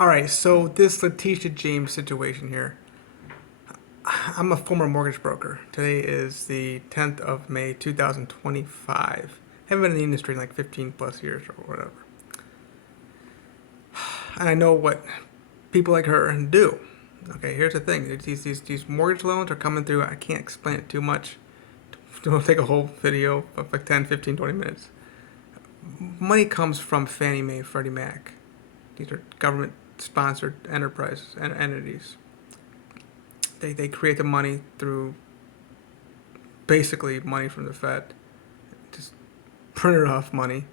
All right, so this Letitia James situation here. I'm a former mortgage broker. Today is the 10th of May, 2025. Haven't been in the industry in like 15 plus years or whatever. And I know what people like her do. Okay, here's the thing. These mortgage loans are coming through. I can't explain it too much. It'll take a whole video of like 10, 15, 20 minutes. Money comes from Fannie Mae, Freddie Mac. These are government sponsored enterprises and entities. They create the money through basically money from the Fed, just printed off money.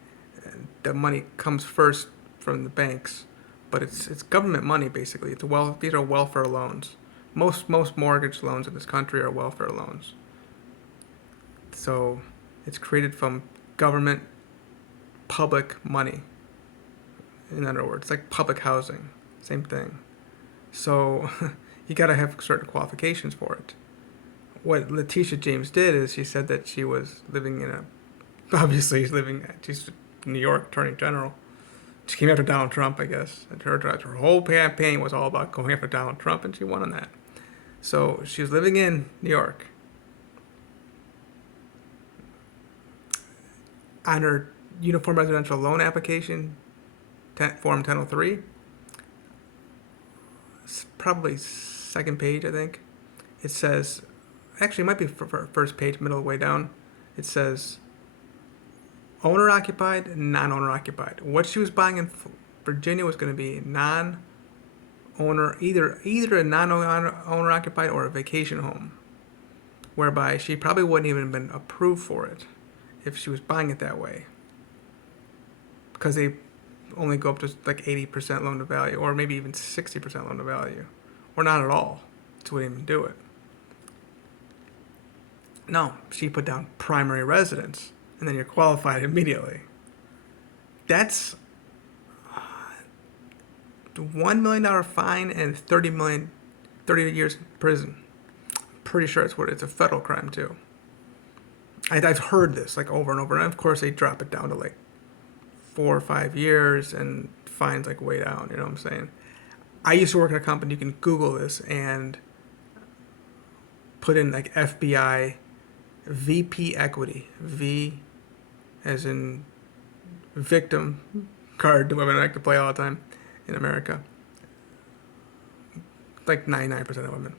The money comes first from the banks, but it's government money basically. These are welfare loans. Most mortgage loans in this country are welfare loans. So it's created from government public money. In other words, like public housing, same thing. So you got to have certain qualifications for it. What Letitia James did is she said that she was living in a, obviously she's New York Attorney General. She came after Donald Trump, I guess. And her whole campaign was all about going after Donald Trump, and she won on that. So she was living in New York. On her Uniform Residential Loan Application, Form 1003, it's probably second page, I think. It says, actually, it might be first page, middle way down. It says owner occupied, non owner occupied. What she was buying in Virginia was going to be non-owner, either a non-owner occupied or a vacation home, whereby she probably wouldn't even have been approved for it if she was buying it that way, because they only go up to like 80% loan to value, or maybe even 60% loan to value, or not at all. She wouldn't even do it. No, she put down primary residence, and then you're qualified immediately. That's $1 million fine and 30 years in prison. I'm pretty sure it's a federal crime too. I've heard this like over and over, and of course they drop it down to like 4 or 5 years, and fines like way down. You know what I'm saying? I used to work in a company. You can Google this and put in like FBI VP equity, V as in victim card, the women like to play all the time in America. Like 99% of women.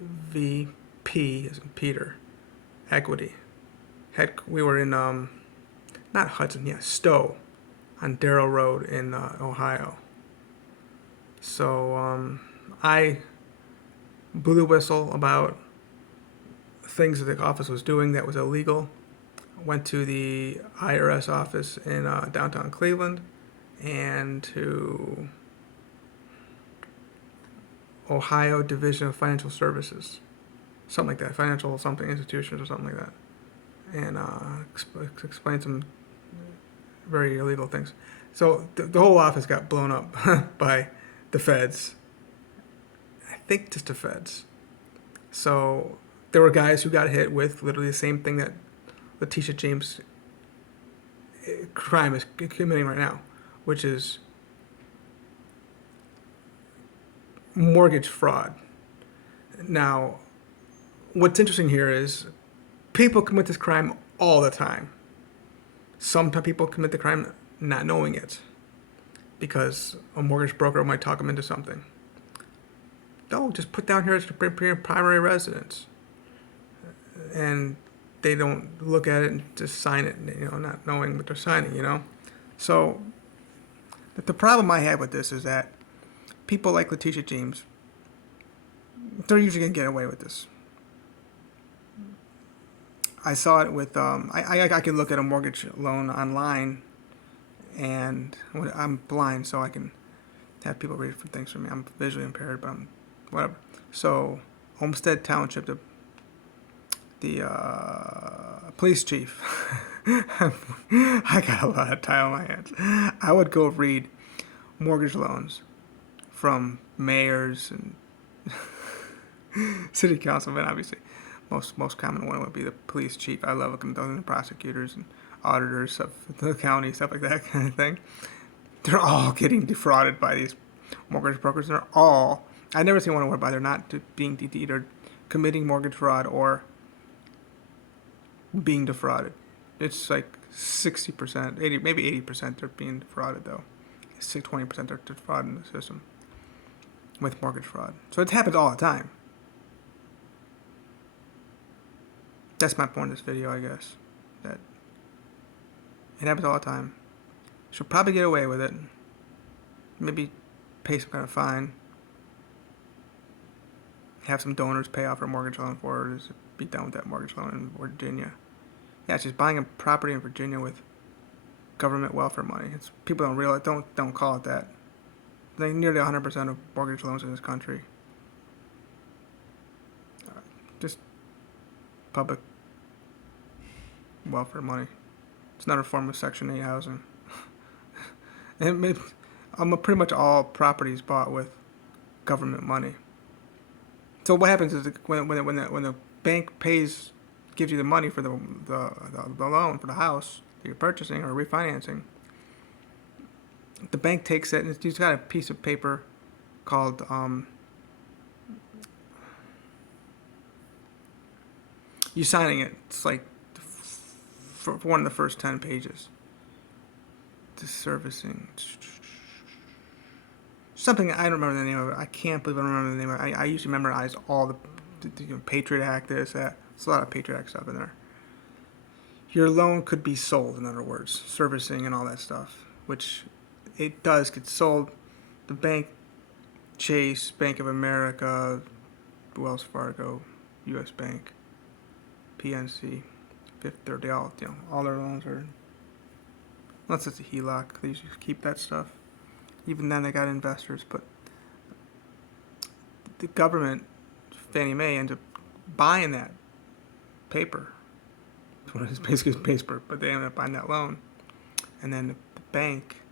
VP as in Peter, equity. We were in not Hudson, yeah, Stowe, on Darrow Road in Ohio. So I blew the whistle about things that the office was doing that was illegal. Went to the IRS office in downtown Cleveland and to Ohio Division of Financial Services, something like that, financial something institutions or something like that, and explained some very illegal things. So the whole office got blown up by the feds. I think just the feds. So there were guys who got hit with literally the same thing that Letitia James crime is committing right now, which is mortgage fraud. Now, what's interesting here is people commit this crime all the time. Some people commit the crime not knowing it because a mortgage broker might talk them into something. No, just put down here as your primary residence. And they don't look at it and just sign it, not knowing what they're signing. So the problem I have with this is that people like Letitia James, they're usually going to get away with this. I saw it with, I can look at a mortgage loan online, and I'm blind, so I can have people read for things for me. I'm visually impaired, but I'm whatever. So Olmsted Township, the police chief. I got a lot of time on my hands. I would go read mortgage loans from mayors and city councilmen, obviously. Most common one would be the police chief. I love looking at the prosecutors and auditors of the county, stuff like that kind of thing. They're all getting defrauded by these mortgage brokers. They're all. I've never seen one whereby they're not being either committing mortgage fraud or being defrauded. It's like 60%, 80, maybe 80% they're being defrauded though. 20% are defrauding the system with mortgage fraud. So it happens all the time. That's my point in this video, I guess. That it happens all the time. She'll probably get away with it. Maybe pay some kind of fine. Have some donors pay off her mortgage loan for her to be done with that mortgage loan in Virginia. Yeah, she's buying a property in Virginia with government welfare money. It's people don't realize, don't call it that. Like nearly 100% of mortgage loans in this country, just public welfare money. It's not a form of Section 8 housing. Pretty much all properties bought with government money. So what happens is when the bank gives you the money for the loan for the house that you're purchasing or refinancing, the bank takes it and it's got a piece of paper called you signing it. It's like for one of the first 10 pages. The servicing. Something, I don't remember the name of it. I can't believe I don't remember the name of it. I used to memorize all the Patriot Act, this, that. There's a lot of Patriot Act stuff in there. Your loan could be sold, in other words, servicing and all that stuff, which it does get sold. The bank, Chase, Bank of America, Wells Fargo, U.S. Bank, PNC, Fifth Third, they all, all their loans are, unless it's a HELOC, they usually keep that stuff. Even then, they got investors, but the government, Fannie Mae, ends up buying that paper. It's basically paper, but they end up buying that loan, and then the bank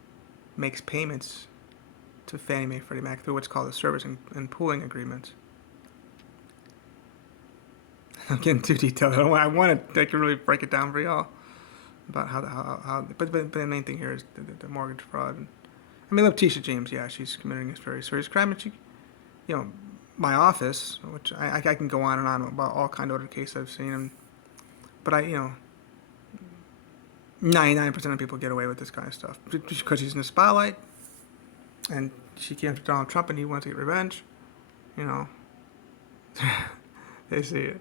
makes payments to Fannie Mae, Freddie Mac through what's called a servicing and pooling agreement. I'm getting too detailed. I want to really break it down for y'all about how. But the main thing here is the mortgage fraud. I mean, Letitia James, yeah, she's committing this very serious crime, and she, my office, which I can go on and on about all kind of other cases I've seen, but 99% of people get away with this kind of stuff because she's in the spotlight, and she came to Donald Trump and he wants to get revenge, they see it.